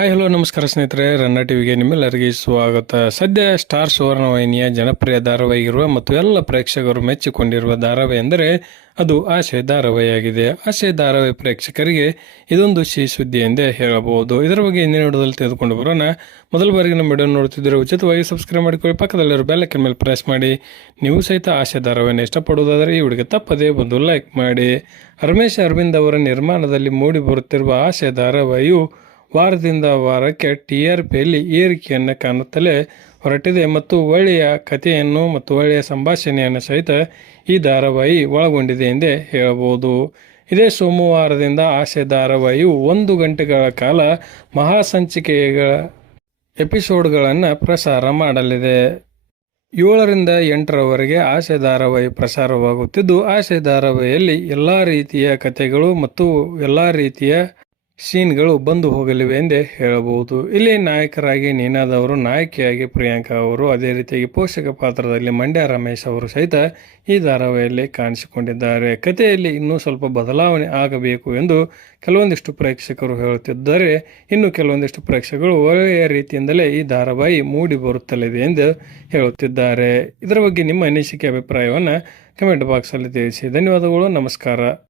Hi hello ನಮಸ್ಕಾರ ಸ್ನೇಹಿತರೆ. ರನ್ನ ಟಿವಿಗೆ ನಿಮ್ಮೆಲ್ಲರಿಗೆ ಸ್ವಾಗತ. ಸದ್ಯ ಸ್ಟಾರ್ ಸುವರ್ಣ ವಾಹಿನಿಯ ಜನಪ್ರಿಯ ಧಾರಾವಾಹಿಗಿರುವ ಮತ್ತು ಎಲ್ಲ ಪ್ರೇಕ್ಷಕರು ಮೆಚ್ಚಿಕೊಂಡಿರುವ ಧಾರಾವಾಹಿ ಎಂದರೆ ಅದು ಆಶೆ ಧಾರಾವಾಹಿಯಾಗಿದೆ. ಆಶೆ ಧಾರಾವಾಹಿ ಪ್ರೇಕ್ಷಕರಿಗೆ ಇದೊಂದು ಸಿಹಿ ಸುದ್ದಿ ಎಂದೇ ಹೇಳಬಹುದು. ಇದರ ಬಗ್ಗೆ ಇಂದಿನ ವಿಡಿಯೋದಲ್ಲಿ ತೆಗೆದುಕೊಂಡು ಬರೋಣ. ಮೊದಲ ಬಾರಿಗೆ ನಮ್ಮ ವಿಡಿಯೋ ನೋಡ್ತಿದ್ದರೆ ಉಚಿತವಾಗಿ ಸಬ್ಸ್ಕ್ರೈಬ್ ಮಾಡಿಕೊಳ್ಳಿ. ಪಕ್ಕದಲ್ಲಿರೋ ಬೆಲ್ಲಕ್ಕೆ ಮೇಲೆ ಪ್ರೆಸ್ ಮಾಡಿ. ನೀವು ಸಹಿತ ಆಶೆ ಧಾರಾವಾಹಿಯನ್ನು ಇಷ್ಟಪಡುವುದಾದರೆ ಈ ಹುಡುಗಿ ತಪ್ಪದೇ ಒಂದು ಲೈಕ್ ಮಾಡಿ. ರಮೇಶ್ ಅರವಿಂದ್ ಅವರ ನಿರ್ಮಾಣದಲ್ಲಿ ಮೂಡಿ ಬರುತ್ತಿರುವ ಆಶೆ ಧಾರಾವಾಹಿಯು ವಾರದಿಂದ ವಾರಕ್ಕೆ ಟಿ ಆರ್ ಪಿಯಲ್ಲಿ ಏರಿಕೆಯನ್ನು ಕಾಣುತ್ತಲೇ ಹೊರಟಿದೆ ಮತ್ತು ಒಳ್ಳೆಯ ಕಥೆಯನ್ನು ಮತ್ತು ಒಳ್ಳೆಯ ಸಂಭಾಷಣೆಯನ್ನು ಸಹಿತ ಈ ಧಾರಾವಾಹಿ ಒಳಗೊಂಡಿದೆ ಎಂದೇ ಹೇಳಬಹುದು. ಇದೇ ಸೋಮವಾರದಿಂದ ಆಸೆ ಧಾರಾವಾಹಿಯು ಒಂದು ಗಂಟೆಗಳ ಕಾಲ ಮಹಾಸಂಚಿಕೆಗಳ ಎಪಿಸೋಡ್ಗಳನ್ನು ಪ್ರಸಾರ ಮಾಡಲಿದೆ. ಏಳರಿಂದ ಎಂಟರವರೆಗೆ ಆಸೆ ಧಾರಾವಾಹಿ ಪ್ರಸಾರವಾಗುತ್ತಿದ್ದು, ಆಸೆ ಧಾರಾವಾಹಿಯಲ್ಲಿ ಎಲ್ಲ ರೀತಿಯ ಕಥೆಗಳು ಮತ್ತು ಎಲ್ಲ ರೀತಿಯ ಸೀನ್ಗಳು ಬಂದು ಹೋಗಲಿವೆ ಎಂದೇ ಹೇಳಬಹುದು. ಇಲ್ಲಿ ನಾಯಕರಾಗಿ ನೀನಾದವರು, ನಾಯಕಿಯಾಗಿ ಪ್ರಿಯಾಂಕಾ ಅವರು, ಅದೇ ರೀತಿಯಾಗಿ ಪೋಷಕ ಪಾತ್ರದಲ್ಲಿ ಮಂಡ್ಯ ರಮೇಶ್ ಅವರು ಸಹಿತ ಈ ಧಾರಾವಾಹಿಯಲ್ಲಿ ಕಾಣಿಸಿಕೊಂಡಿದ್ದಾರೆ. ಕಥೆಯಲ್ಲಿ ಇನ್ನೂ ಸ್ವಲ್ಪ ಬದಲಾವಣೆ ಆಗಬೇಕು ಎಂದು ಕೆಲವೊಂದಿಷ್ಟು ಪ್ರೇಕ್ಷಕರು ಹೇಳುತ್ತಿದ್ದಾರೆ. ಇನ್ನು ಕೆಲವೊಂದಿಷ್ಟು ಪ್ರೇಕ್ಷಕರು ಒಳ್ಳೆಯ ರೀತಿಯಿಂದಲೇ ಈ ಧಾರಾವಾಹಿ ಮೂಡಿ ಬರುತ್ತಲಿದೆ ಎಂದು ಹೇಳುತ್ತಿದ್ದಾರೆ. ಇದರ ಬಗ್ಗೆ ನಿಮ್ಮ ಅನಿಸಿಕೆ, ಅಭಿಪ್ರಾಯವನ್ನು ಕಮೆಂಟ್ ಬಾಕ್ಸಲ್ಲಿ ತಿಳಿಸಿ. ಧನ್ಯವಾದಗಳು, ನಮಸ್ಕಾರ.